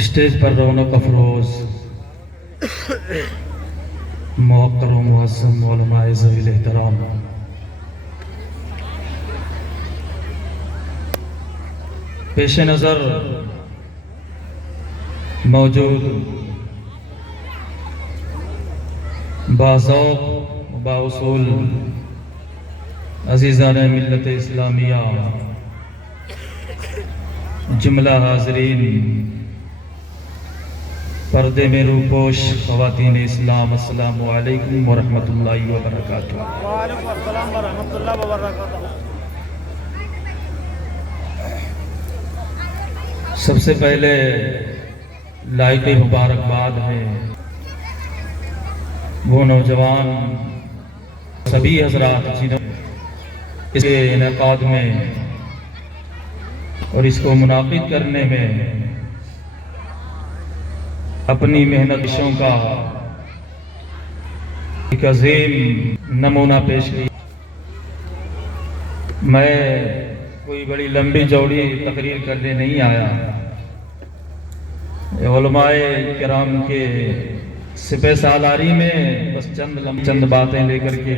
Stage پر رونق افروز موقر و معظم علماء ذوی الاحترام، پیش نظر موجود باذوق بااصول عزیزان ملت اسلامیہ، جملہ حاضرین، پردے میں روپوش خواتین اسلام، السلام علیکم ورحمۃ اللہ وبرکاتہ۔ وعلیکم السلام ورحمۃ اللہ وبرکاتہ۔ سب سے پہلے لائق مبارکباد ہے وہ نوجوان سبھی حضرات جنہوں اس کے انعقاد میں اور اس کو منعقد کرنے میں اپنی محنتوں کا ایک عظیم نمونہ پیش کیا۔ میں کوئی بڑی لمبی چوڑی تقریر کرنے نہیں آیا، علماء کرام کے سپہ سالاری میں بس چند باتیں لے کر کے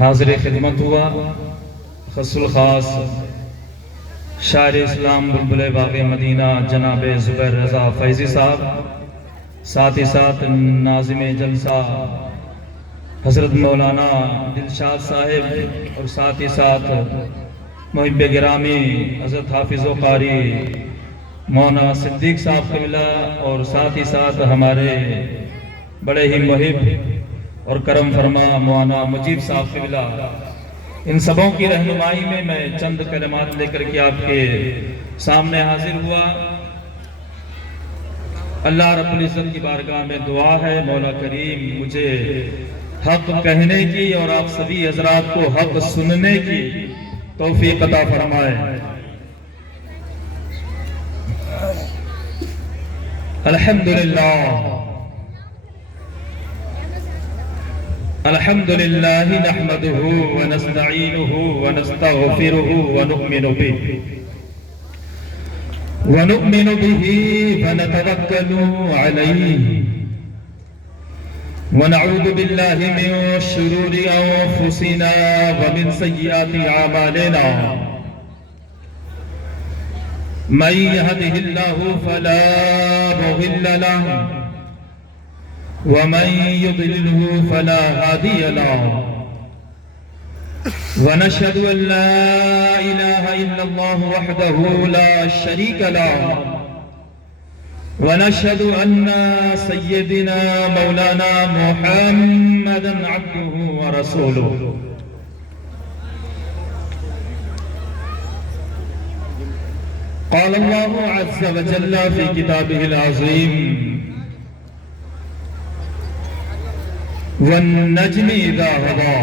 حاضر خدمت ہوا۔ خص الخاص شاعر اسلام بلبل باغ مدینہ جناب زبیر رضا فیضی صاحب، ساتھ ہی ساتھ ناظم جلسہ حضرت مولانا دلشاد صاحب، اور ساتھ ہی ساتھ محب گرامی حضرت حافظ و قاری مولانا صدیق صاحب قبلہ، اور ساتھ ہی ساتھ ہمارے بڑے ہی محب اور کرم فرما مولانا مجیب صاحب قبلہ، ان سبوں کی رہنمائی میں میں چند کلمات لے کر کے آپ کے سامنے حاضر ہوا۔ اللہ رب العزت کی بارگاہ میں دعا ہے مولا کریم مجھے حق کہنے کی اور آپ سبھی حضرات کو حق سننے کی توفیق عطا فرمائے۔ الحمدللہ الحمد للہ نحمده ونستعینه ونستغفره ونؤمن به ونتوکل علیہ ونعوذ باللہ من شرور انفسنا ومن سیئات اعمالنا، من يهده الله فلا مضل له ومن يضلله فلا هادي له، ونشهد أن لا إله إلا الله وحده لا شريك له، ونشهد أن سيدنا مولانا محمدا عبده ورسوله۔ قال الله عز وجل في كتابه العظيم: والنجم إذا هوى،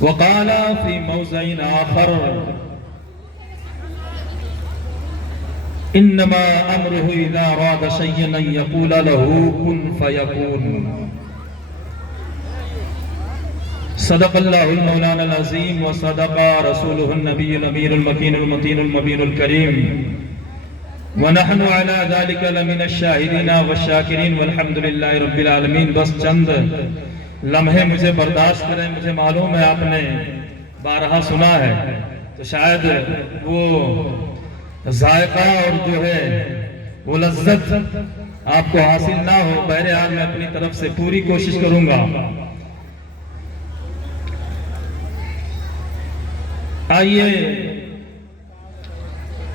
وقال في موضع آخر: إنما أمره إذا أراد شيئا أن يقول له كن فيكون۔ صدق الله المولانا العظيم وصدق رسوله النبي الأمين المكين المتين المبين الكريم، ونحن على ذلك لمن الشاہدین والشاکرین والحمد للہ رب العالمین۔ بس چند لمحے مجھے برداشت کریں، مجھے معلوم ہے آپ نے بارہا سنا ہے، تو شاید وہ ذائقہ اور جو ہے وہ لذت آپ کو حاصل نہ ہو۔ بہرحال میں اپنی طرف سے پوری کوشش کروں گا۔ آئیے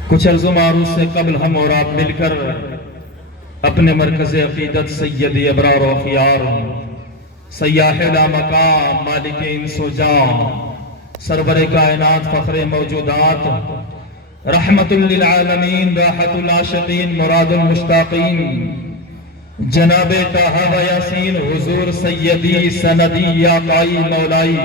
کچھ عرض و معروض سے قبل ہم اور آپ مل کر اپنے مرکز عقیدت سید ابرار و اخیار سیاح لامقام مالک انس و جان سرور کائنات فخر موجودات رحمت للعالمین راحت العاشقین مراد المشتاقین جناب طہ و یاسین حضور سیدی سندی آقائی مولائی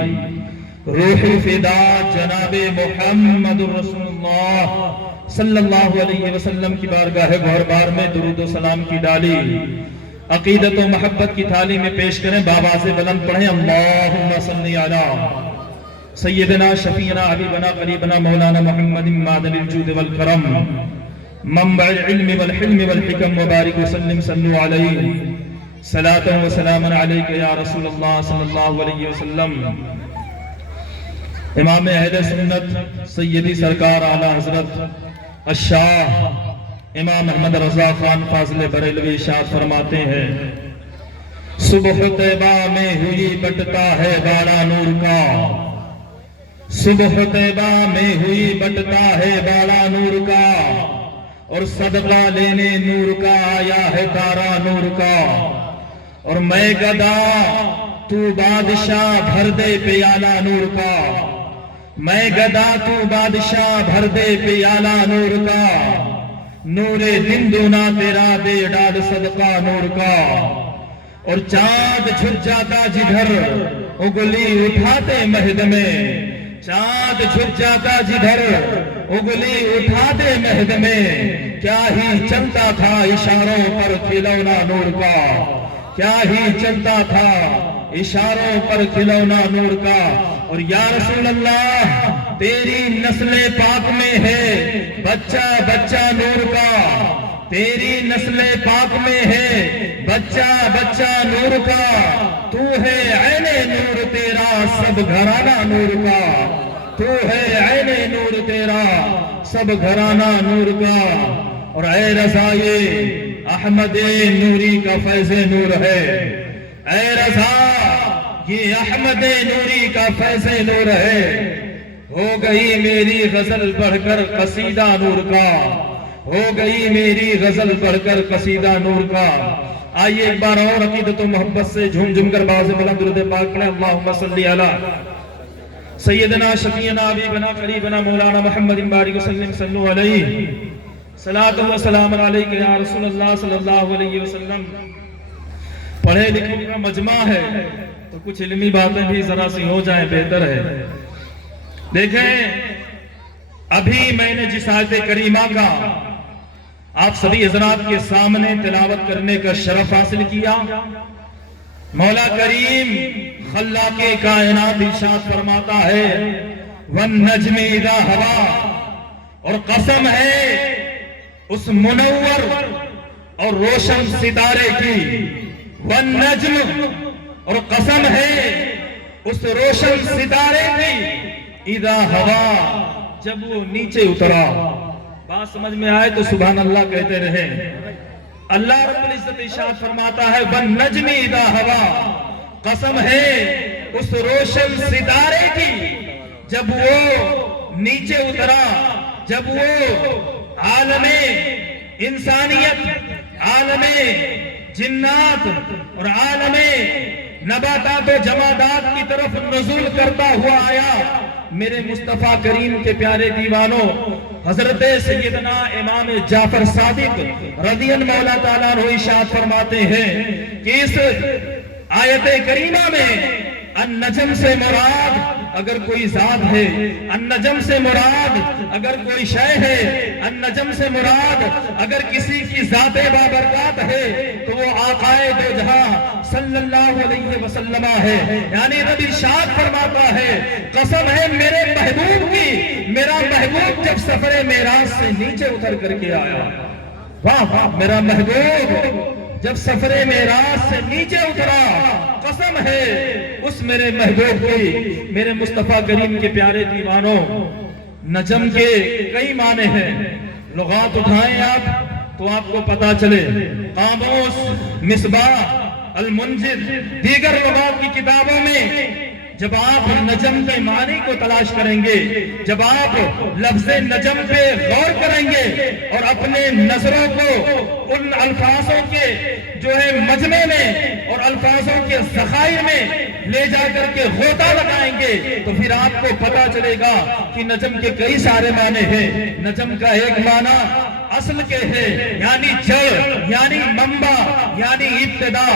روحی فدا جناب محمد رسول اللہ صلی اللہ علیہ وسلم کی بارگاہ گہربار میں درود و سلام کی ڈالی عقیدت و محبت کی تھالی میں پیش کریں، بابا سے بلند پڑھیں اللہم صلی علی سیدنا شفیعنا حبیبنا قریبنا مولانا محمد معدن الجود والکرم منبع العلم والحلم والحکم مبارک وسلم صلو علیہ صلاة و سلام علیک یا رسول اللہ صلی اللہ علیہ وسلم۔ امام اہل سنت سیدی سرکار اعلیٰ حضرت الشاہ امام احمد رضا خان فاضل بریلوی ارشاد فرماتے ہیں، صبح طیبہ میں ہوئی بٹتا ہے بالا نور کا، صبح طیبہ میں ہوئی بٹتا ہے بالا نور کا، اور صدقہ لینے نور کا آیا ہے تارا نور کا، اور میں گدا تو بادشاہ بھر دے پیالہ نور کا، میں گدا تو بادشاہ بھر دے پیالہ نور کا، نور دن دونا تیرا دے ڈال صدقہ نور کا، اور چاند جھک جاتا جدھر اگلی اٹھاتے مہد میں، چاند جھک جاتا جدھر اگلی اٹھاتے مہد میں، کیا ہی چلتا تھا اشاروں پر کھلونا نور کا، کیا ہی چلتا تھا اشاروں پر کھلونا نور کا، اور یا رسول اللہ تیری نسل پاک میں ہے بچہ بچہ نور کا، تیری نسل پاک میں ہے بچہ بچہ نور کا، تو ہے عین نور تیرا سب گھرانہ نور کا، تو ہے عین نور تیرا سب گھرانہ نور کا، اور اے رضائے احمد نوری کا فیض نور ہے، اے رضا یہ احمد نوری کا فیض نور ہے، ہو گئی میری غزل بڑھ کر قصیدہ نور کا، ہو گئی میری غزل بڑھ کر قصیدہ نور کا۔ آئیے ایک بار اور عقیدت و محبت سے جھوم جھوم کر باز بلند درود پاک پڑھیں اللہم صلی علی سیدنا شفیعنا حبیبنا قریبنا مولانا محمد بارک وسلم صلو علیہ صلاۃ و سلام علیک یا رسول اللہ صلی اللہ علیہ وسلم۔ پڑھے لکھے کا مجمع ہے تو کچھ علمی باتیں بھی ذرا سی ہو جائیں بہتر ہے۔ دیکھیں ابھی میں نے جس آیت کریمہ کا آپ سبھی حضرات کے سامنے تلاوت کرنے کا شرف حاصل کیا، مولا کریم خلاق کائنات ارشاد فرماتا ہے وَالنَّجْمِ إِذَا هَوَىٰ، اور قسم ہے اس منور اور روشن ستارے کی، وَالنَّجْمِ، اور قسم ہے اس روشن ستارے کی، اِذَا هَوَىٰ، جب وہ نیچے اترا۔ بات سمجھ میں آئے تو سبحان اللہ کہتے رہیں۔ اللہ رب العزت ارشاد فرماتا ہے وَالنَّجْمِ إِذَا هَوَىٰ، قسم ہے اس روشن ستارے کی جب وہ نیچے اترا، جب وہ عالم انسانیت، عالم جنات اور عالم نباتات و جمادات کی طرف نزول کرتا ہوا آیا۔ میرے مصطفیٰ کریم کے پیارے دیوانوں، حضرت سیدنا امام جعفر صادق رضی اللہ تعالیٰ عنہ ارشاد فرماتے ہیں کہ اس آیت کریمہ میں النجم سے مراد اگر کوئی ذات ہے، النجم سے مراد اگر کوئی شے ہے، النجم سے مراد اگر کسی کی ذات بابرکات ہے تو وہ آقا دو جہاں صلی اللہ علیہ وسلم ہے۔ یعنی رب ارشاد فرماتا ہے قسم ہے میرے محبوب کی، میرا محبوب جب سفر معراج سے نیچے اتر کر کے آیا، واہ واہ، میرا محبوب جب سفر معراج سے نیچے اترا، قسم ہے اس میرے محبوب کی، میرے مصطفیٰ کریم کے پیارے دیوانوں، نجم کے کئی معنی ہیں، لغات اٹھائیں آپ تو آپ کو پتا چلے، قاموس، مصباح، المنجد، دیگر لغات کی کتابوں میں جب آپ نجم کے معنی کو تلاش کریں گے، جب آپ لفظ نجم پہ غور کریں گے اور اپنے نظروں کو ان الفاظوں کے جو ہے مجمع میں اور الفاظوں کے ذخائر میں لے جا کر کے غوطہ لگائیں گے تو پھر آپ کو پتا چلے گا کہ نجم کے کئی سارے معنی ہیں۔ نجم کا ایک معنی اصل کے ہے، یعنی جڑ، یعنی منبع، یعنی ابتدا،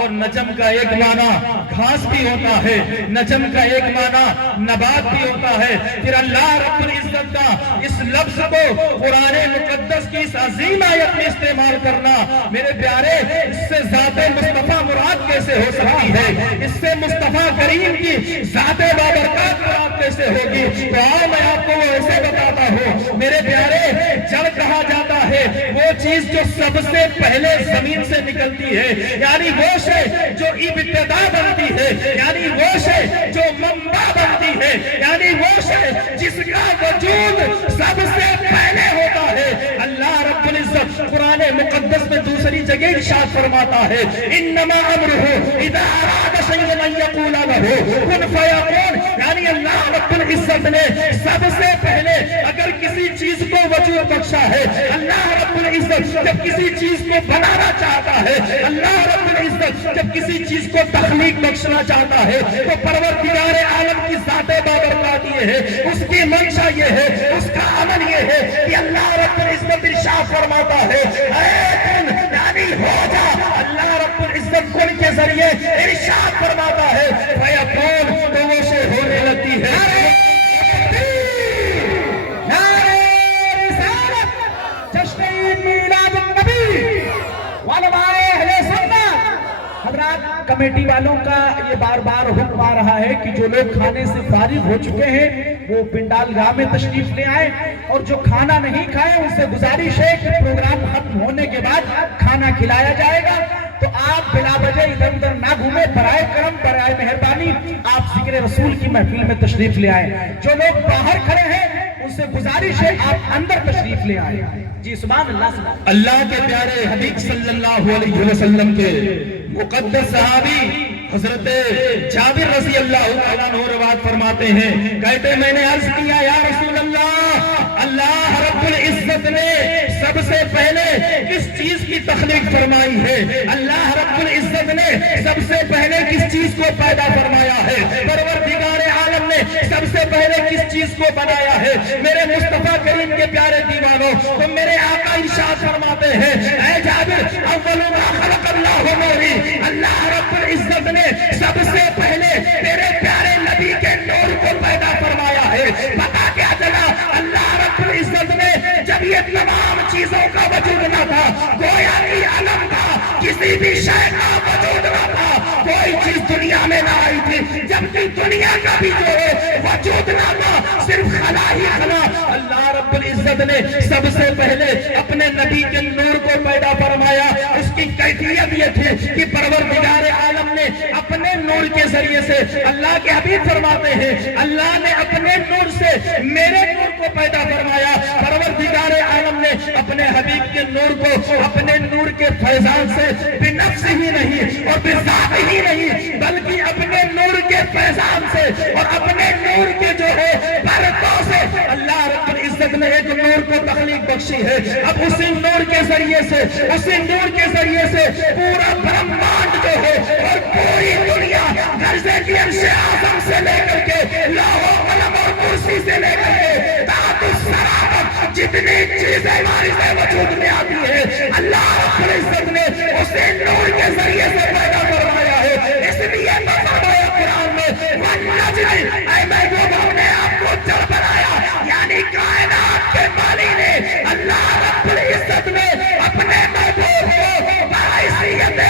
اور نجم کا ایک معنی گھاس بھی ہوتا ہے، نجم کا ایک معنی نبات بھی ہوتا ہے۔ پھر اللہ رب العزت کا اس لفظ کو قرآن مقدس کی اس عظیم آیت میں استعمال کرنا، میرے پیارے، اس سے ذات مصطفیٰ مراد کیسے ہو سکتی ہے؟ اس سے مصطفیٰ کریم کی ذات بابرکات مراد کیسے ہوگی؟ تو آؤ میں آپ کو وہ ایسے بتاتا ہوں، میرے پیارے، جڑ کہا جاتا ہے وہ چیز جو سب سے پہلے زمین سے نکلتی ہے، یعنی وہ شے جو ابتدا بنتی ہے، یعنی وہ شے جو منبع بنتی ہے، یعنی وہ شے جس کا وجود سب سے پہلے ہوتا ہے۔ اللہ رب العزت قرآن مقدس میں دوسری جگہ ارشاد فرماتا ہے، انما امرہ اذا اراد شیئا ان یقول لہ کن فیکون، یعنی اللہ رب العزت نے سب سے پہلے اگر کسی چیز کو وجود بخشا ہے، اللہ رب العزت جب کسی چیز کو بنانا چاہتا ہے، اللہ رب العزت جب کسی چیز کو تخلیق بخشنا چاہتا ہے تو پروردگار عالم کی ذات بابرکات یہ ہے، اس کی منشا یہ ہے، اس کا عمل یہ ہے کہ اللہ رب العزت ارشاد فرماتا ہے اے کن، یعنی ہو جا، اللہ رب العزت کن کے ذریعے ارشاد فرماتا ہے فیکون، تو وہ شے ہونے لگتی ہے۔ حضرات کمیٹی والوں کا یہ بار بار حکم آ رہا ہے کہ جو لوگ کھانے سے فارغ ہو چکے ہیں وہ پنڈال گاہ میں تشریف لے آئیں، اور جو کھانا نہیں کھائے ان سے گزارش ہے کہ پروگرام ختم ہونے کے بعد کھانا کھلایا جائے گا۔ تو آپ بلا وجہ ادھر ادھر نہ گھومیں، برائے کرم برائے مہربانی آپ ذکر رسول کی محفل میں تشریف لے آئیں۔ جو لوگ باہر کھڑے ہیں ان سے گزارش ہے آپ اندر تشریف لے آئیں۔ جی سبحان اللہ۔ اللہ کے پیارے حبیب صلی اللہ علیہ وسلم کے مقدس صحابی حضرت جابر رضی اللہ تعالیٰ عنہ روایت فرماتے ہیں، کہتے میں نے عرض کیا یا رسول اللہ، اللہ رب العزت نے سب سے پہلے کس چیز کی تخلیق فرمائی ہے؟ اللہ رب العزت نے سب سے پہلے کس چیز کو پیدا فرمایا ہے؟ پروردگار عالم نے سب سے پہلے کس چیز کو بنایا ہے؟ میرے مصطفیٰ کریم کے پیارے دیوانوں، تو میرے آقا ارشاد فرماتے ہیں اے جابر، اول ما خلق اللہ نوری، اللہ رب العزت نے سب سے پہلے تیرے پیارے نبی کے نور کو پیدا فرمایا ہے۔ پتا کیا چلا؟ اللہ رب العزت نے جب یہ تمام چیزوں کا وجود نہ تھا، گویا کہ عالم تھا، کسی بھی شے کا وجود نہ تھا، کوئی چیز دنیا میں نہ آئی تھی، جبکہ دنیا کا بھی جو ہے وجود نہ تھا، صرف خلا ہی خلا۔ اللہ رب العزت نے سب سے پہلے اپنے نبی کے نور کو پیدا فرمایا۔ اس کی کیفیت یہ تھی کہ پروردگار عالم نے اپنے نور کے ذریعے سے، اللہ کے حبیب فرماتے ہیں اللہ نے اپنے نور سے میرے نور کو پیدا فرمایا۔ پروردگار عالم نے اپنے حبیب کے نور کو اپنے نور کے فیضان سے بنفس ہی نہیں اور بذات ہی نہیں، بلکہ اپنے نور کے فیضان سے اور اپنے نور کے جو ہے برکتوں سے اللہ رب العزت نے ایک نور کو تخلیق بخشی ہے۔ اب اسی نور کے ذریعے سے، اسی نور کے ذریعے سے پورا برہمانڈ جو ہے اور پوری دنیا درجے کی عرش اعظم سے لے کر کے لوح و قلم اور کرسی سے لے کر کے تحت السرابت جتنی چیزیں ہماری سے وجود میں آتی ہے، اللہ رب العزت نے اسے نور کے ذریعے سے پیدا فرمایا ہے۔ اس لیے فرمایا قرآن میں وَالنَّجْمِ، اے محبوب ہم نے آپ کو جڑ بنایا، یعنی کائنات کے مالی نے اللہ رب العزت نے اپنے محبوب کو بحیثیت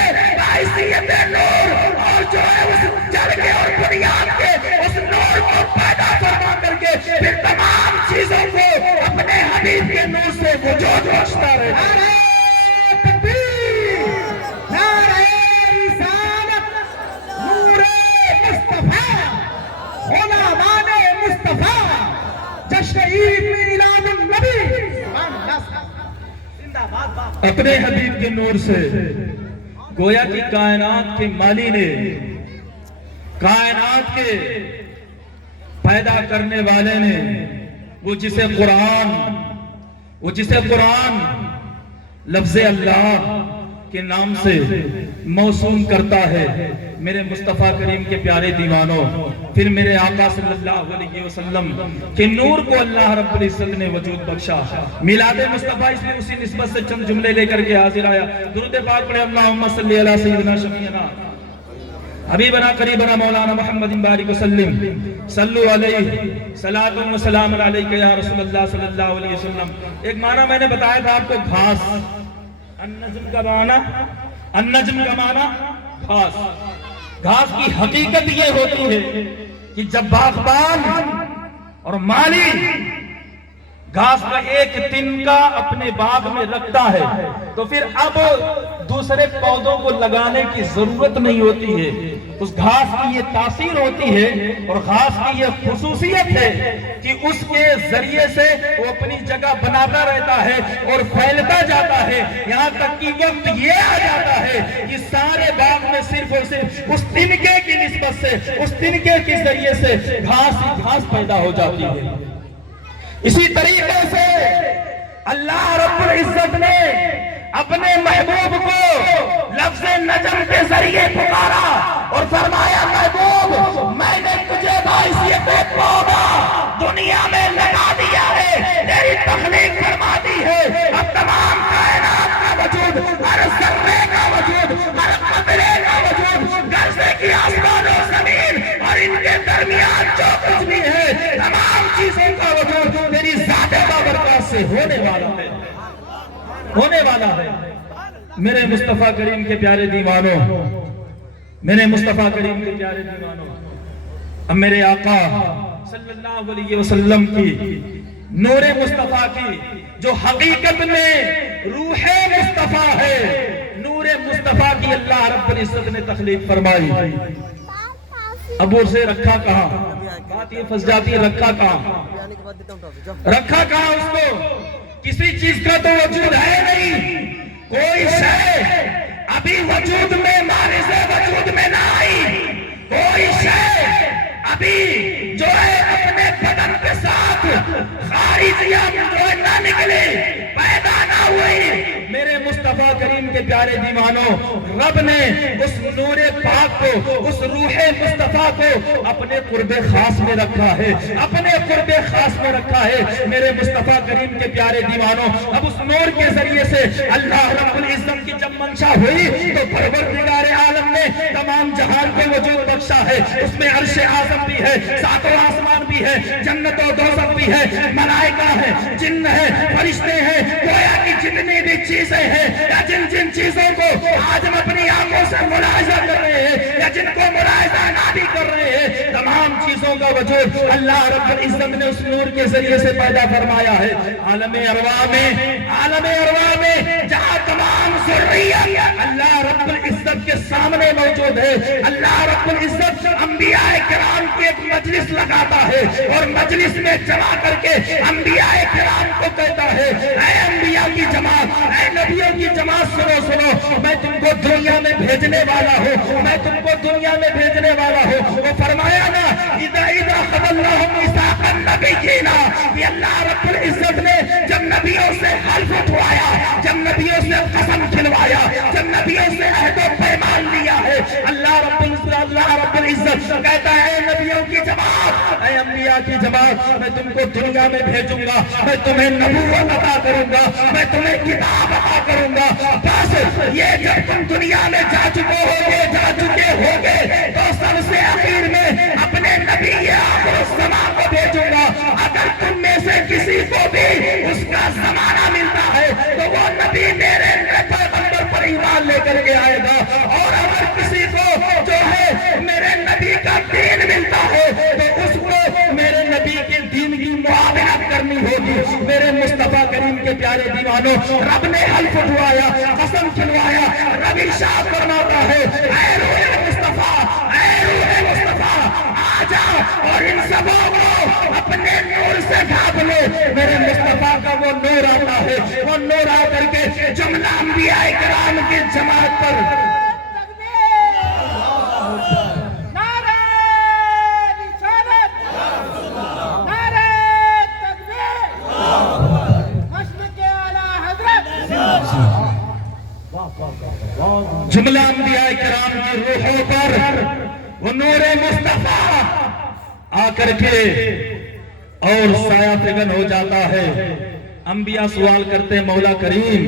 نور اور جو ہے اس جڑ کے اور بنیاد کے اس نور کو پیدا فرما کر کے پھر تمام چیزوں کو اپنے حبیب کے نور سے وجود بخشتا رہے۔ نعرہ تکبیر، نعرہ اپنے حبیب کے نور سے گویا کہ کائنات کے مالی نے، کائنات کے پیدا کرنے والے نے، وہ جسے قرآن لفظ اللہ کے نام سے موسوم کرتا ہے، میرے مصطفیٰ کریم کے پیارے دیوانوں، پھر میرے آقا صلی اللہ علیہ وسلم کے نور کو اللہ رب العزت نے وجود بخشا۔ میلاد مصطفیٰ اس میں اسی نسبت سے چند جملے لے کر کے حاضر آیا۔ درود پاک پڑھے، اللہم صلی علی سیدنا شفیعنا حبیبنا قریبنا مولانا محمد بارک وسلم، صلو علیہ صلاۃ و سلام علیک یا رسول اللہ صلی اللہ علیہ وسلم۔ ایک معنی میں نے بتایا تھا آپ کو، گھاس۔ النجم کا معنی گھاس۔ گھاس کی حقیقت یہ ہوتی ہے کہ جب باغبان اور مالی گھاس کا ایک تنکا اپنے باغ میں رکھتا ہے تو پھر اب دوسرے پودوں کو لگانے کی ضرورت نہیں ہوتی ہے۔ اس گھاس کی یہ تاثیر ہوتی ہے اور گھاس کی یہ خصوصیت ہے کہ اس کے ذریعے سے وہ اپنی جگہ بناتا رہتا ہے اور پھیلتا جاتا ہے، یہاں تک کہ وقت یہ آ جاتا ہے کہ سارے باغ میں صرف اور صرف اس تنکے کی نسبت سے، اس تنکے کے ذریعے سے گھاس پیدا ہو جاتی ہے۔ اسی طریقے سے اللہ رب العزت نے اپنے محبوب کو لفظ نجم کے ذریعے پکارا اور فرمایا، محبوب میں نے تجھے باعثیت پودا دنیا میں لگا دیا ہے، تیری تخلیق فرما دی ہے۔ اب تمام کائنات کا وجود، ہر ذرے کا وجود، ہر قطرے کا وجود، گرزے کی آسمان و زمین اور ان کے درمیان جو کچھ بھی ہے، تمام چیزوں کا وجود تیری ذات بابرکات سے ہونے والا ہے۔ میرے مصطفیٰ کریم کے پیارے دیوانوں، میرے مصطفیٰ کریم کے پیارے دیوانوں، اب میرے آقا صلی اللہ علیہ وسلم کی نور مصطفیٰ کی جو حقیقت میں روح مصطفیٰ ہے، نور مصطفیٰ کی اللہ رب العزت نے تخلیق فرمائی۔ اب اسے رکھا کہاں؟ بات یہ پھنس جاتی ہے، رکھا کہاں اس کو؟ کسی چیز کا تو وجود ہے نہیں، کوئی شے ابھی وجود میں، مارز وجود میں نہ آئی، کوئی شے ابھی جو ہے اپنے بدن کے ساتھ خارج یا جو ہے نہ نکلے، پیدا نہ ہوئی۔ میرے مصطفیٰ کریم کے پیارے دیوانوں، رب نے اس نور پاک کو، اس روح مصطفیٰ کو اپنے قرب خاص میں رکھا ہے، اپنے قرب خاص میں رکھا ہے۔ میرے مصطفیٰ کریم کے پیارے دیوانوں، اب اس نور کے ذریعے سے اللہ رب العزت کی جب منشا ہوئی تو پروردگار عالم نے تمام جہان کو وجود بخشا ہے۔ اس میں عرش اعظم بھی ہے، ساتوں آسمان بھی ہے، جنت و دوزخ بھی ہے، ملائکہ ہے، جن ہے، فرشتے ہیں، گویا کی جتنی بھی چیزیں ہیں یا جن چیزوں کو آج ہم اپنی آنکھوں سے ملاحظہ کر رہے ہیں یا جن کو ملاحظہ نہ بھی کر رہے ہیں، تمام چیزوں کا وجود اللہ رب العزت نے اس نور کے ذریعے سے پیدا فرمایا ہے۔ عالم ارواح میں جہاں تمام ذریات اللہ رب العزت کے سامنے موجود ہے، اللہ رب العزت انبیاء کرام کی ایک مجلس لگاتا ہے اور مجلس میں جمع کر کے انبیاء کرام کو کہتا ہے، اے انبیاء کی جماعت، اے نبیوں کی جماعت، سنو، میں تم کو دنیا میں بھیجنے والا ہوں، میں تم کو دنیا میں بھیجنے والا ہوں۔ وہ فرمایا نا، اذا خذ اللہ میثاق النبیین، کہ اللہ رب العزت نے جب نبیوں سے حلف اٹھوایا، جب نبیوں سے قسم کھلوایا، جب نبیوں سے عہد و پیمان لیا ہے، اللہ رب العزت کہتا ہے، اے نبیوں کی جماعت، اے انبیاء کی جماعت، میں تم کو دنیا میں بھیجوں گا، میں تمہیں نبوت عطا کروں گا، میں تمہیں کتاب عطا کروں گا، بس یہ جب تم دنیا میں جا چکے ہوگے تو سب سے آخر میں اپنے نبی آخر الزمان کو بھیجوں گا۔ اگر تم میں سے کسی کو بھی اس کا زمانہ ملتا ہے تو وہ نبی میرے پیغمبر پر ایمان لے کر کے آئے گا، اور اگر کسی کو جو ہے میرے نبی کا دین ملتا ہے تو اس کو میرے نبی کے دین کی معاونت کرنی ہوگی۔ میرے مصطفیٰ کریم کے پیارے دیوانوں، رب نے حلف اٹھوایا، قسم کھلوایا، رب ارشاد فرماتا ہے، اے روح مصطفیٰ، اے روح مصطفیٰ، آجا اور ان سبوں کو اپنے نور سے ڈھانپ لو۔ میرے مصطفیٰ کا وہ نور آتا ہے، وہ نور آ کر کے جملہ انبیاء کرام کی جماعت پر نعرہ رسالت، نعرہ تکبیر، مشرق اعلیٰ حضرت، جملہ انبیاء کرام کی روحوں پر وہ نور مصطفیٰ آ کر کے اور سایہ فگن ہو جاتا ہے۔ انبیاء سوال کرتے ہیں مولا کریم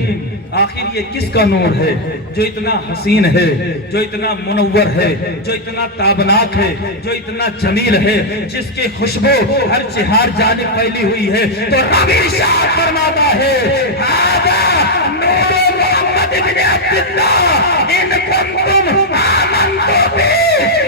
آخر یہ کس کا نور ہے جو اتنا حسین ہے، جو اتنا منور ہے، جو اتنا تابناک ہے، جو اتنا جمیل ہے، جس کی خوشبو ہر چہار جانب پھیلی ہوئی ہے؟ تو رب ارشاد فرماتا ہے ھذا نور محمد بن عبداللہ ان کنتم آمنتم بی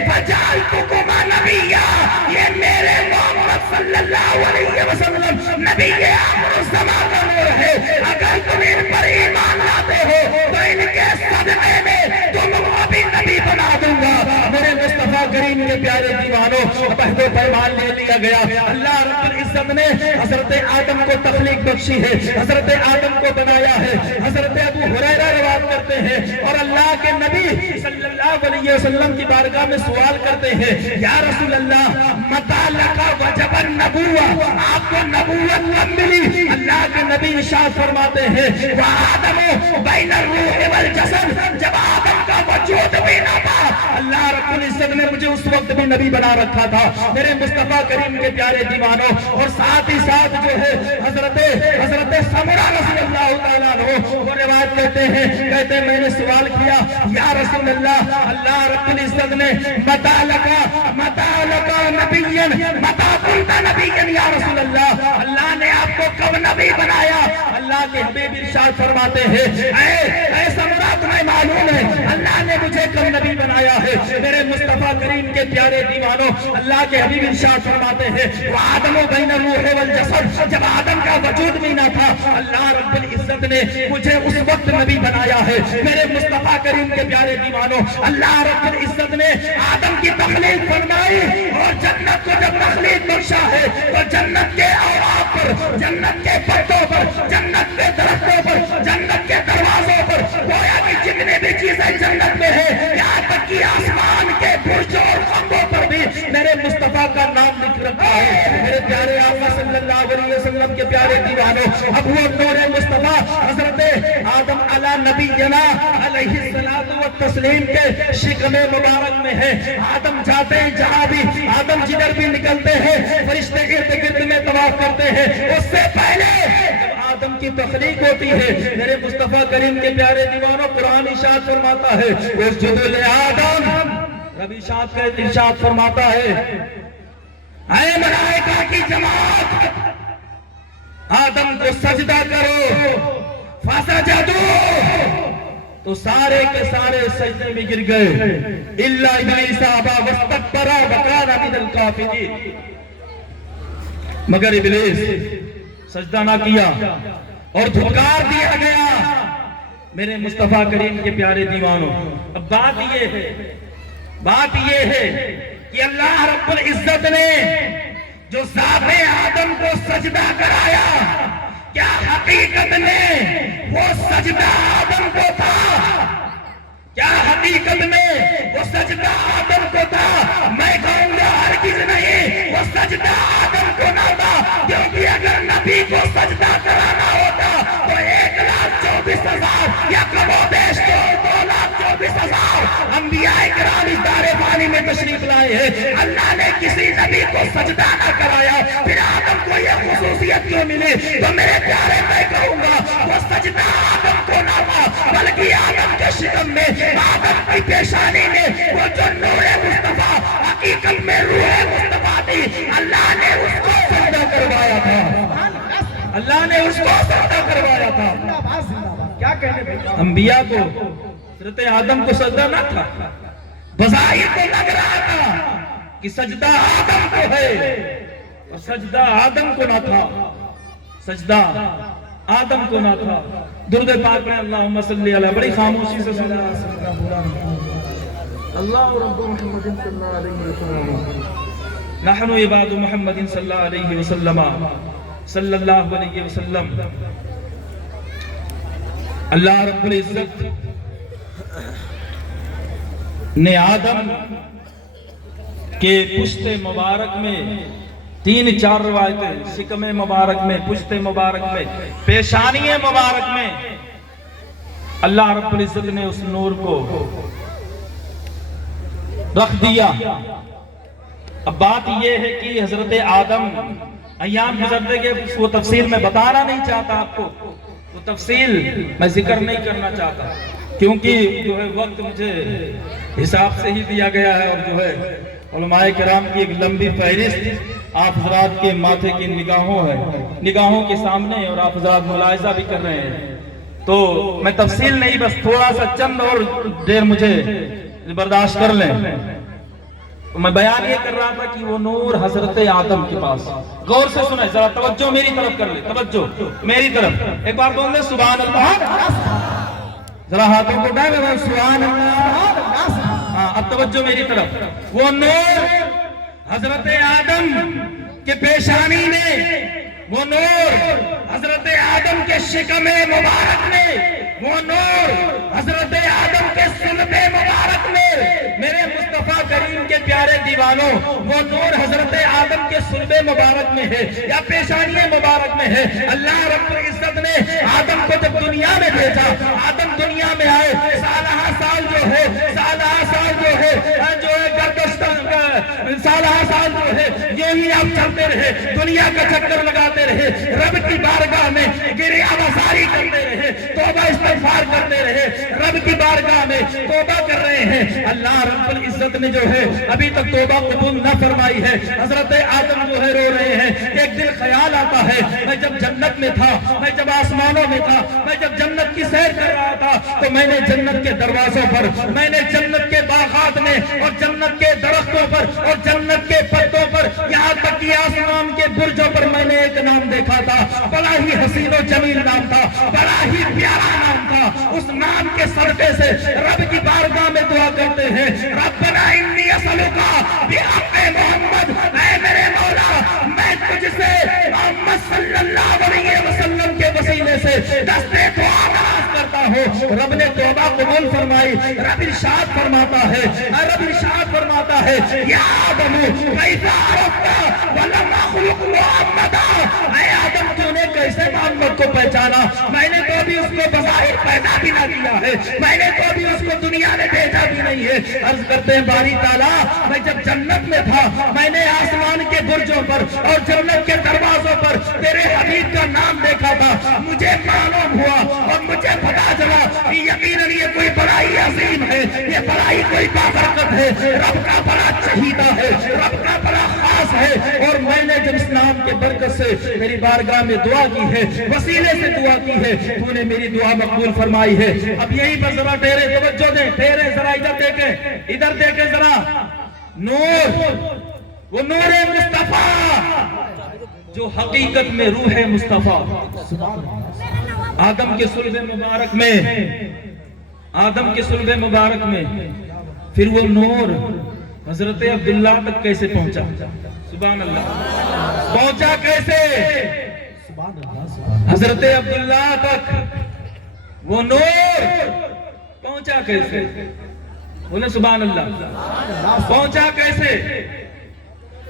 فجعلتکم نبیا، یہ میرے محمد صلی اللہ علیہ وسلم نبی آخر الزمان کا نور ہے۔ اگر تم ان پر ایمان لاتے ہو تو ان کے صدقے میں تم کو بھی نبی بنا دوں گا۔ میرے مصطفیٰ کریم کے پیارے دیوانوں، عہد و پیمان لے لیا گیا۔ اللہ رب العزت نے حضرت آدم کو تخلیق بخشی ہے، حضرت آدم کو بنایا ہے۔ حضرت ابو ہریرہ روایت کرتے ہیں اور اللہ کے نبی صلی اللہ علیہ وسلم کی بارگاہ میں سوال کرتے ہیں یا رسول اللہ متى لك وجب النبوہ، آپ کو نبوت کب ملی؟ اللہ کے نبی ارشاد فرماتے ہیں وآدم بین الروح والجسد، جب آدم کا وجود بھی نہ تھا اللہ رب العزت نے مجھے اس وقت بھی نبی بنا رکھا تھا۔ میرے مصطفیٰ کریم کے پیارے دیوانوں، اور ساتھ ہی ساتھ جو ہے حضرت سمرہ رضی اللہ تعالیٰ عنہ وہ روایت کرتے ہیں میں نے سوال کیا یا رسول اللہ، اللہ رب العزت نے متى لك نبیا متى كنت نبیا یا رسول اللہ، اللہ نے آپ کو کب نبی بنایا؟ اللہ کے حبیب ارشاد فرماتے ہیں اے سمرہ تمہیں معلوم ہے اللہ نے مجھے کب نبی بنایا ہے؟ میرے مصطفیٰ کریم کے پیارے دیوانوں، اللہ کے حبیب ارشاد فرماتے ہیں وآدم بین الروح والجسد، جب آدم کا وجود بھی نہ تھا اللہ رب العزت نے مجھے اس وقت نبی بنایا ہے۔ میرے مصطفیٰ کریم کے پیارے دیوانوں، اللہ رب العزت نے آدم کی تخلیق فرمائی اور جنت کو جب تخلیق بخشا ہے تو جنت کے اوراق پر، جنت کے پتوں پر، جنت کے درختوں پر، جنت کے دروازوں پر، گویا کہ جتنے بھی چیزیں جنت میں ہیں، یہاں تک کہ آسمان کے برجوں اور خمبوں پر بھی میرے مصطفیٰ کا نام لکھ رکھا ہے۔ میرے پیارے آقا صلی اللہ علیہ وسلم کے پیارے دیوانوں، اب وہ نور مصطفیٰ حضرت آدم علی نبینا علیہ الصلوۃ والتسلیم کے شکم مبارک میں ہے۔ آدم جاتے ہیں جہاں بھی، آدم جدھر بھی نکلتے ہیں فرشتے ارد گرد میں طواف کرتے ہیں۔ اس سے پہلے جب آدم کی تخلیق ہوتی ہے میرے مصطفیٰ کریم کے پیارے دیوانوں، قرآن ارشاد فرماتا ہے اسجدوا لآدم، رب ارشاد فرماتا ہے اے ملائکہ کی جماعت آدم کو سجدہ کرو، فسجدوا، تو سارے کے سارے سجدے میں گر گئے الا ابلیس ابا واستكبر وكان من الكافرین، مگر ابلیس سجدہ نہ کیا اور دھکار دیا گیا۔ میرے مصطفیٰ کریم کے پیارے دیوانوں، اب بات یہ ہے کہ اللہ رب العزت نے جو ذات آدم کو سجدہ کرایا، کیا حقیقت میں وہ سجدہ آدم کو تھا؟ کیا حقیقت میں وہ سجدہ آدم کو تھا؟ میں کہوں گا ہرگز نہیں، وہ سجدہ آدم کو نہ تھا، کیونکہ اگر نبی کو سجدہ کرانا ہوتا تو 1,24,000 یا کم و بیش 2,24,000 انبیاء کرام اس دار پانی میں تشریف لائے ہیں۔ اللہ نے کسی نبی کو سجدہ نہ کرایا، پھر آدم کو یہ خصوصیت کیوں ملی؟ تو میرے پیارے میں کہوں گا وہ سجدہ آدم کو نہ تھا، بلکہ آدم کے شکم میں، آدم کی پیشانی میں وہ جو نور مصطفیٰ حقیقت میں روح مصطفیٰ تھی، اللہ نے اس کو سجدہ کروایا تھا، اللہ نے اس کو سجدہ کروایا تھا۔ کیا کہنے انبیاء کو حضرت آدم کو سجدہ نہ تھا، بظاہر تو لگ رہا تھا کہ سجدہ آدم کو ہے اور سجدہ آدم کو نہ تھا، سجدہ آدم کو نہ تھا۔ درود پاک میں اللہم صلی علیہ، بڑی خاموشی سے سنا اللہ رب محمد صلی اللہ علیہ وسلم، نحن عباد محمد صلی اللہ علیہ وسلم صلی اللہ علیہ وسلم۔ اللہ رب العزت نے آدم کے پشت مبارک میں 3-4 روایتیں، شکم مبارک میں، پشت مبارک میں، پیشانی مبارک میں اللہ رب العزت نے اس نور کو رکھ دیا۔ اب بات یہ ہے کہ حضرت آدم ایام گزرتے گئے، وہ تفصیل میں بتانا نہیں چاہتا آپ کو، وہ تفصیل میں ذکر نہیں کرنا چاہتا، کیونکہ جو ہے وقت مجھے حساب سے ہی دیا گیا ہے، اور جو ہے علماء کرام کی ایک لمبی فہرست آپ حضرات کے ماتھے کی نگاہوں کے سامنے، اور آپ حضرات ملاحظہ بھی کر رہے ہیں، تو میں تفصیل نہیں، بس تھوڑا سا چند اور دیر مجھے برداشت کر لیں۔ میں بیان یہ کر رہا تھا کہ وہ نور حضرت آدم کے پاس، غور سے سنیں، ذرا توجہ میری طرف کر لیں، توجہ میری طرف، ایک بار بول دیں سبحان اللہ، ذرا ہاتھوں کو اٹھائیں، سبحان اللہ۔ اب توجہ میری طرف، وہ نور حضرت آدم کے پیشانی میں، وہ نور حضرت آدم کے شکم مبارک میں، وہ نور حضرت آدم کے صلب مبارک میں، میرے مصطفیٰ کریم کے پیارے دیوانوں، وہ نور حضرت آدم کے صلب مبارک میں ہے یا پیشانی مبارک میں ہے۔ اللہ رب العزت نے آدم کو جب دنیا میں بھیجا، آدم دنیا میں آئے، سالہ سال جو ہے سالہ سال جو ہے یوں ہی آپ چلتے رہے، دنیا کا چکر لگاتے رہے، رب کی بارگاہ میں گریہ وزاری کرتے رہے، توبہ استغفار کرتے رہے، رب کی بارگاہ میں توبہ کر رہے ہیں۔ اللہ رب العزت نے جو ہے ابھی تک توبہ قبول نہ فرمائی ہے۔ حضرت آدم جو ہے رو رہے ہیں۔ ایک دن خیال آتا ہے، میں جب جنت میں تھا، میں جب آسمانوں میں تھا، میں جب جنت کی سیر کر رہا تھا، تو میں نے جنت کے دروازوں پر، میں نے جنت کے باغات میں اور جنت کے درختوں پر اور جنت کے پتوں پر، یہاں تک کہ آسمان کے برجوں پر میں نے ایک نام دیکھا تھا، بڑا ہی حسین و جمیل نام تھا، بڑا ہی پیارا نام تھا۔ اس نام کے صدقے سے رب کی بارگاہ میں دعا کرتے ہیں، ربنا انی اسألک بحق محمد، اے میرے مولا میں تجھ سے محمد صلی اللہ علیہ وسلم کے وسیلے سے دستے دعا دراز کرتا ہوں۔ رب نے توبہ قبول فرمائی۔ رب ارشاد فرماتا ہے یا آدم کیف عرفت ولم اخلق محمدا، اے آدم تو نے کیسے محمد کو پہچانا؟ میں نے تو ابھی اس کو بظاہر پیدا بھی نہ کیا ہے، میں نے تو ابھی اس کو دنیا میں بھیجا بھی نہیں ہے۔ عرض کرتے ہیں باری تعالیٰ، میں جب جنت میں تھا، میں نے آسمان کے برجوں پر اور جنت کے دروازوں پر تیرے حبیب کا نام دیکھا تھا، مجھے معلوم ہوا اور مجھے پتا چلا کہ یقیناً یہ کوئی بڑا ہی عظیم ہے، یہ بڑا ہی کوئی بابرکت ہے، رب کا بڑا چہیتا ہے، رب کا بڑا خاص ہے۔ اور میں نے جب اس نام کے برکت سے میری بارگاہ میں دعا کی ہے، وسیلے سے دعا کی ہے، تو نے میری دعا مقبول فرمائی ہے۔ اب یہیں پر ذرا ٹھہرے، توجہ دیں، ٹھہرے ذرا، ادھر دیکھیں ذرا، نور، وہ نور مصطفیٰ جو حقیقت میں روح مصطفیٰ آدم کے صلب مبارک میں، آدم کے صلب مبارک میں، پھر وہ نور حضرت عبداللہ تک کیسے پہنچا؟ سبحان اللہ، پہنچا کیسے؟ حضرت عبداللہ تک وہ نور پہنچا کیسے؟ بولے سبحان اللہ، پہنچا کیسے؟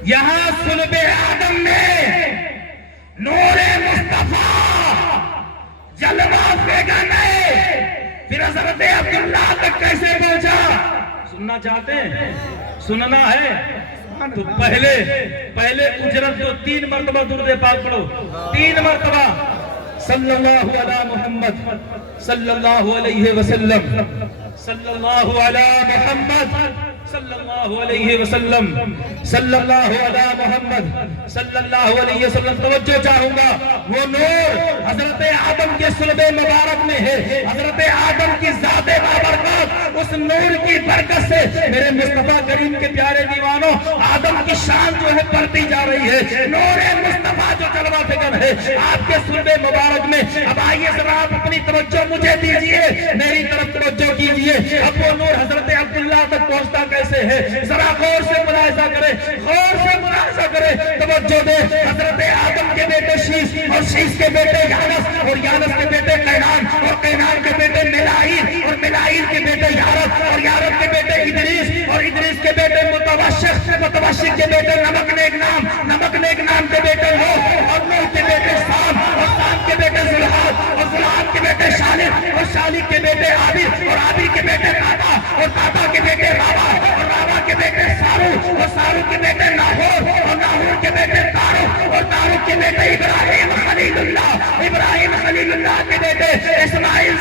یہاں صلب آدم میں نور مصطفیٰ جلوہ فیکن ہے، پھر حضرت عبداللہ تک کیسے پہنچا؟ سننا چاہتے ہیں؟ سننا ہے تو پہلے اجرت تو 3 مرتبہ درود پاک پڑھو، 3 مرتبہ صلی اللہ علی محمد صلی اللہ علیہ وسلم، صلی اللہ علی محمد صلی اللہ علیہ وسلم، صلی اللہ علی محمد صلی اللہ علیہ وسلم۔ توجہ چاہوں گا، وہ نور حضرت آدم کے صلب مبارک میں ہے، حضرت آدم کی ذات بابرکات، اس نور کی برکت سے میرے مصطفیٰ کریم کے پیارے دیوانوں، آدم کی شان جو ہے بڑھتی جا رہی ہے، نور مصطفیٰ جو جلوہ فکر ہے آپ کے صلب مبارک میں۔ اب آئیے ذرا آپ اپنی توجہ مجھے دیجئے، میری طرف توجہ کیجئے۔ اب وہ نور حضرت عبداللہ تک پہنچتا کیسے ہے؟ ذرا غور سے ملاحظہ کرے، غور سے ملاحظہ کرے، توجہ دے۔ حضرت آدم کے بیٹے شیش اور شیش کے بیٹے یانس اور یانس کے بیٹے قینان اور قینان کے ملائل اور ملائل کے بیٹے یارب اور یارب کے بیٹے ادریس اور ادریس کے بیٹے متوشق متوشق کے بیٹے نمک نیک نام کے بیٹے نوح اور نوح کے بیٹے سام اور سام کے بیٹے زلحاد اور زلحاد کے بیٹے شالح اور شالح کے بیٹے عابد اور عابد کے بیٹے قادا اور قادا کے بیٹے راوا اور راوا کے بیٹے سارو اور سارو کے بیٹے ناہور اور ناہور کے بیٹے تارو اور تارو کے بیٹے ابراہیم خلیل اللہ کے بیٹے اسماعیل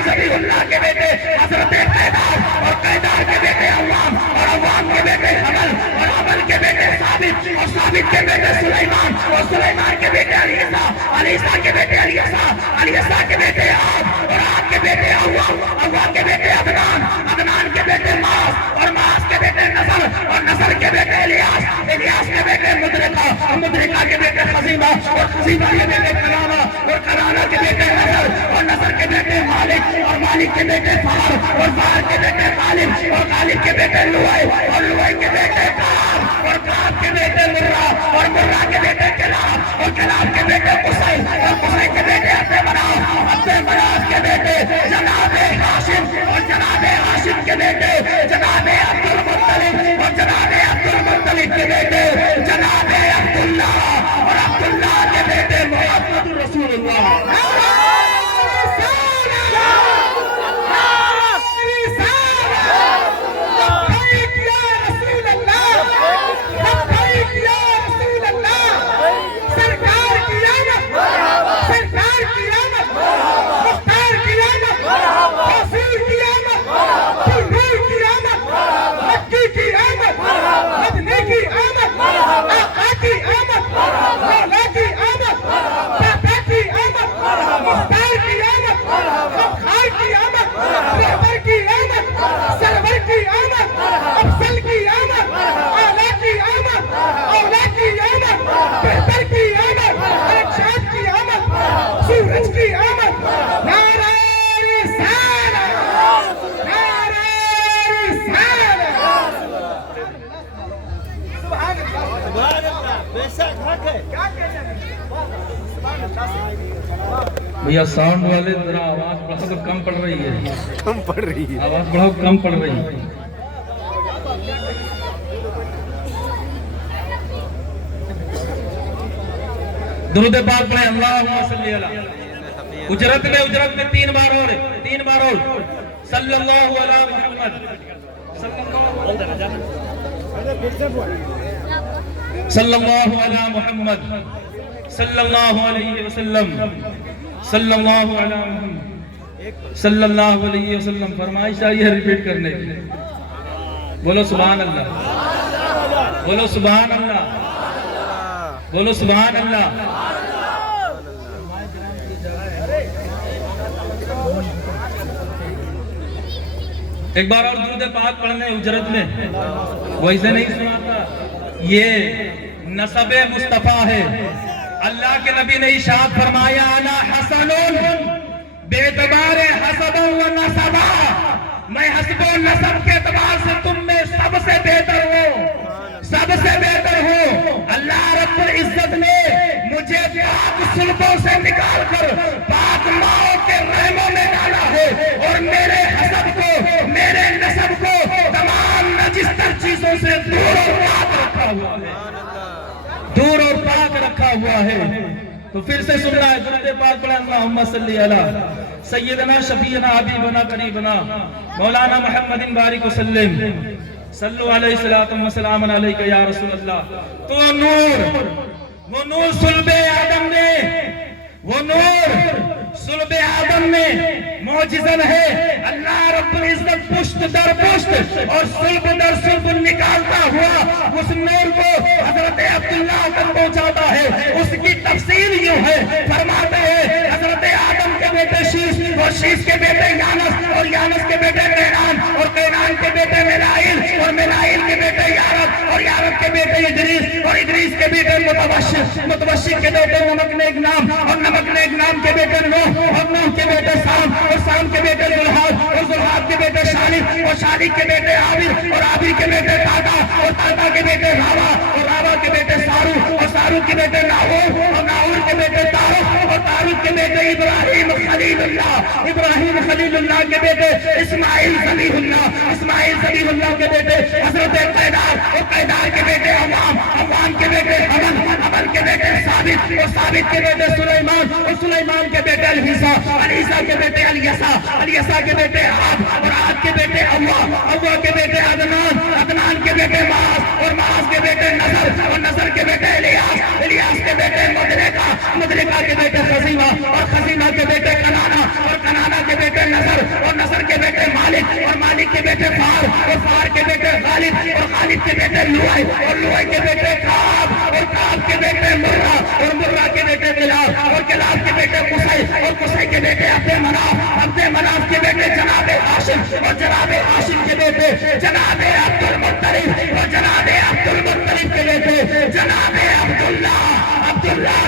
ذبیح اللہ کے بیٹے حضرت قیدار اور قیدار کے بیٹے عوام اور عوام کے بیٹے حمل اور حمل کے بیٹے ثابت اور ثابت کے بیٹے سلیمان اور سلیمان کے بیٹے علیسا کے بیٹے علیسا کے بیٹے عاد اور عاد کے بیٹے عوام کے بیٹے عدنان کے بیٹے ماس اور ماس کے بیٹے نصر اور نصر کے بیٹے الیاس کے بیٹے مدرکہ کے بیٹے خزیمہ اور خزیمہ کے بیٹے کرانا اور کرانا کے بیٹے نصر اور نصر کے بیٹے مالک اور مالک کے بیٹے فار اور فار کے بیٹے غالب اور غالب کے بیٹے لوائی اور لوائی کے بیٹے کعب اور کعب کے بیٹے مرہ اور مرہ کے بیٹے کلاب اور کلاب کے بیٹے قصی اور قصی کے بیٹے عبد مناف کے بیٹے جناب ہاشم اور جناب ہاشم کے بیٹے جناب عبد المطلب اور جناب عبد المطلب کے بیٹے جناب عبداللہ اور عبداللہ کے بیٹے محمد رسول اللہ بھیا ساؤنڈ والے ذرا آواز بڑھاؤ کم پڑ رہی ہے آواز بڑھاؤ کم پڑ رہی ہے درود پاک پڑھیں اللہم صلی اللہ اجرت میں 3 بار اور صلی اللہ علی محمد صلی اللہ علی محمد صلی اللہ علیہ وسلم صلی اللہ علیہ محمد صلی اللہ علیہ وسلم فرمائش آئی ہے ریپیٹ کرنے کی بولو سبحان اللہ بولو سبحان اللہ بولو سبحان اللہ ایک بار اور درود پاک پڑھنے اجرت میں ویسے نہیں سناتا یہ نسب مصطفیٰ ہے اللہ کے نبی نے ارشاد فرمایا انا حسن بے اعتبار حسب و نسبا میں حسب و نسب کے اعتبار سے تم میں سب سے بہتر ہوں اللہ رب العزت نے مجھے پاک سلطوں سے نکال کر پاک ماؤں کے رحموں میں ڈالا ہے اور میرے حسب کو میرے نسب کو تمام نجستر چیزوں سے دور اور پاک رکھا ہوا ہے تو پھر سے سننا ہے درود پاک پڑھیں اللہم صلی علی سیدنا شفیعنا حبیبنا قریبنا مولانا محمد بارک وسلم صلو علیہ الصلوۃ والسلام علیک یا رسول اللہ تو وہ نور صلب آدم میں معجزن ہے اللہ رب العزت پشت در پشت اور صلب در صلب نکالتا ہوا اس نور کو حضرت عبداللہ تک پہنچاتا ہے اس کی تفسیر یوں ہے فرماتے ہیں حضرت آدم کے بیٹے شیش اور شیش کے بیٹے یانس اور یانس کے بیٹے قینان اور قینان کے بیٹے ملائل اور ملائل کے بیٹے یارب اور یارب کے بیٹے ادریس اور ادریس کے بیٹے متوشق کے بیٹے نمک نیک نام اور نمک نیک نام کے بیٹے نوح اور نوح کے بیٹے سام اور سام کے بیٹے زلحاد اور زلحاد کے بیٹے شالد اور شالد کے بیٹے عابر اور عابر کے بیٹے تاتا اور تاتا کے بیٹے راوا اور راوا کے بیٹے سارو اور سارو کے بیٹے ناہور اور ناہور کے بیٹے تارق اور تارق کے بیٹے ابراہیم خلیل اللہ کے بیٹے اسماعیل ذبیح اللہ کے بیٹے حضرت قیدار اور قیدار کے بیٹے عوام کے بیٹے حمل کے بیٹے ثابت اور ثابت کے بیٹے سلیمان اور سلیمان کے بیٹے علیسا کے بیٹے علیسا کے بیٹے عاد اور عاد کے بیٹے اوہ کے بیٹے عدنان کے بیٹے معاذ اور معاذ کے بیٹے نظر اور نظر کے بیٹے الیاس کے بیٹے مدرکہ کے بیٹے خزیمہ اور خزیمہ کے بیٹے کنانا اور کنانا کے بیٹے نظر اور نظر کے بیٹے مالک اور مالک کے بیٹے فار اور فار کے بیٹے غالب اور غالب کے بیٹے لوئی اور لوئی کے بیٹے کعب اور کعب کے بیٹے مرہ اور مرہ کے بیٹے کلاب اور کلاب کے بیٹے قصی اور قصی کے بیٹے عبد مناف کے بیٹے جناب ہاشم اور جناب ہاشم کے بیٹے جناب عبد المطلب اور جناب عبد المطلب کے بیٹے جناب عبداللہ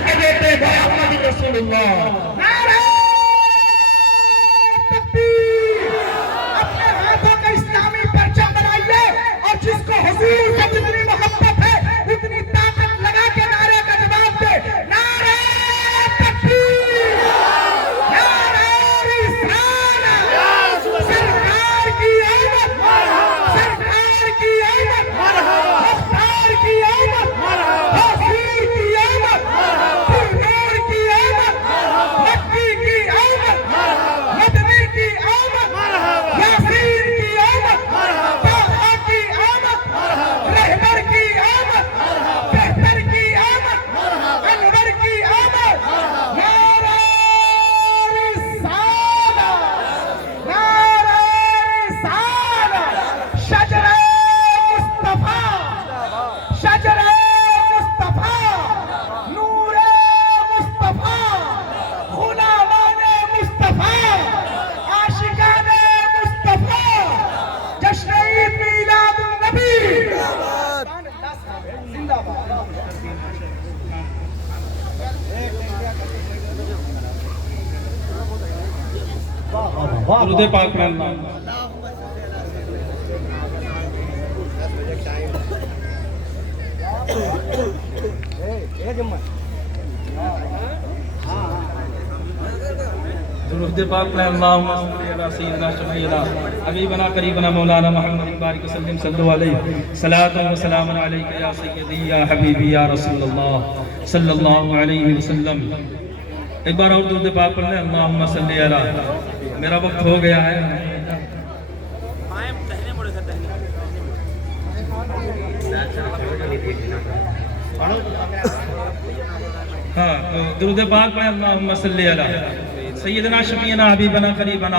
کے بیٹے محمد رسول اللہ نعرہ تکبیر! اپنے ہاتھوں کا اسلامی پرچم بنائیے اور جس کو حضور سے جتنی محبت ہے اتنی طاقت لگا کے نعرے کا جواب دے. نعرہ تکبیر! نعرہ رسالت! سرکار کی آمد! سرکار کی آمد! مختار کی آمد! حضور کی آمد! پرنور کی آمد! مکی کی آمد! مدنی کی آمد! یاسین کی آمد! طاہا کی آمد! رہبر کی آمد! بہتر کی آمد! انور کی آمد! نعرہ رسالت! نعرہ رسالت! شجرہ مصطفیٰ! شجرہ مصطفیٰ! نور مصطفیٰ! غلامان مصطفیٰ! عاشقان مصطفیٰ! جشن عید میلاد النبی! زندہ باد! درود پاک میں اللہ درود پاک میں اللہم صلی علی سیدنا شفیعنا حبیبنا قریبنا مولانا محمد بارک وسلم صلی علیہ صلاۃ و سلام علیک یا سیدی یا حبیبی یا رسول اللہ صلی اللہ علیہ وسلم. ایک بار اور درود پاک پڑھ لیں. اللہم صلی علی. میرا وقت ہو گیا ہے. ہاں درود پاک پڑھیں. اللہم صلی علی سیدنا شفیعنا حبیبنا قریبنا